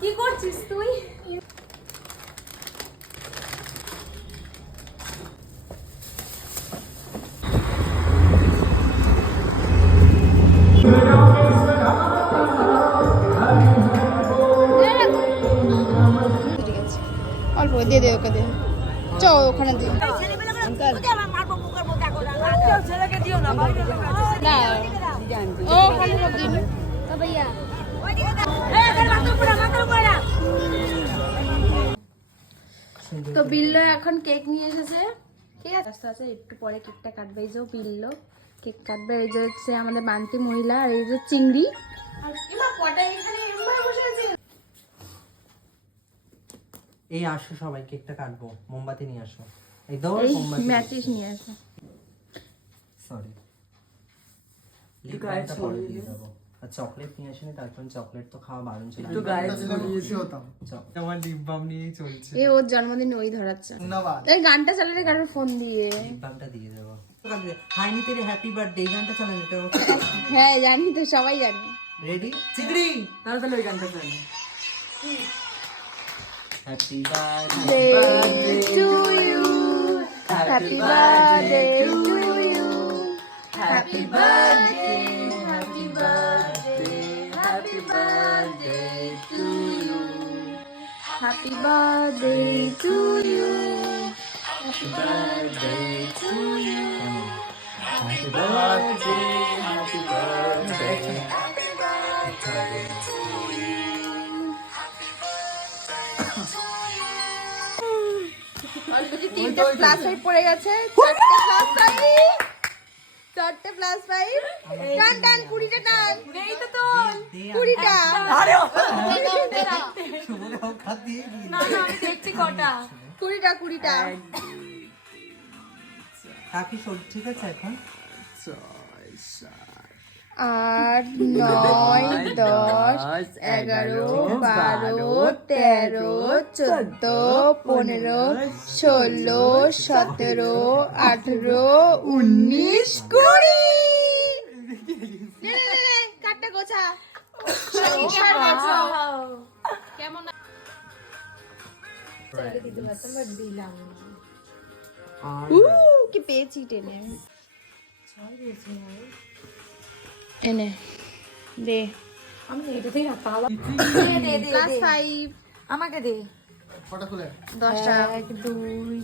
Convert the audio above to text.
কি করছিস তুই? অল্প দিয়ে দে ওকে দে চ ওখানে দে না ও ওখানে সব দিন তো বিল্লো এখন কেক নিয়ে এসেছে ঠিক আছে আস্তে আস্তে একটু পরে কেকটা কাটবে এই যে বিল্লো কেক কাটবে এই যে হচ্ছে আমাদের বান্তি মহিলা আর এই যে চিংড়ি আর এবার কটা এখানে এমভাবে বসে আছে এই আসো সবাই কেকটা কাটবো মোমবাতি নিয়ে আসো একদম মোমবাতি ম্যাচিস নিয়ে আসো সরি লিপটা পরে দিয়ে দেবো আর চকলেট নিয়ে আসেনি তারপর চকলেট তো খাওয়া বারণ ছিল একটু গায়ে খুশি হতাম আমার লিপ বাম নিয়েই চলছে এ ওর জন্মদিন ওই ধরাচ্ছে ধন্যবাদ এই গানটা চালালে কারোর ফোন দিয়ে লিপ বামটা দিয়ে দেবো হাইনি তেরে হ্যাপি বার্থডে গানটা চালানো এটা হ্যাঁ জানি তো সবাই জানি রেডি চিংড়ি তাহলে ওই গানটা চাই happy birthday to you happy birthday to you happy birthday happy birthday happy birthday to you happy birthday to you happy birthday to you happy birthday happy birthday তিনটে প্লাস 5 পড়ে গেছে চারটে প্লাস 5 টান টান 20টা টান এই তো তোল 20টা আরে শুভরাও খাত দিয়ে না না আমি দেখছি কটা 20টা কাকি সব ঠিক আছে এখন 8 9 10 11 12 13 14 15 16 17 18 19 20 কাটটা গোছা কেমন কি পেয়েছি টেনে এনে দে আমি এটাতেই না তালা দে প্লাস 5 আমাকে দে ফটো খুলে 10টা 1 2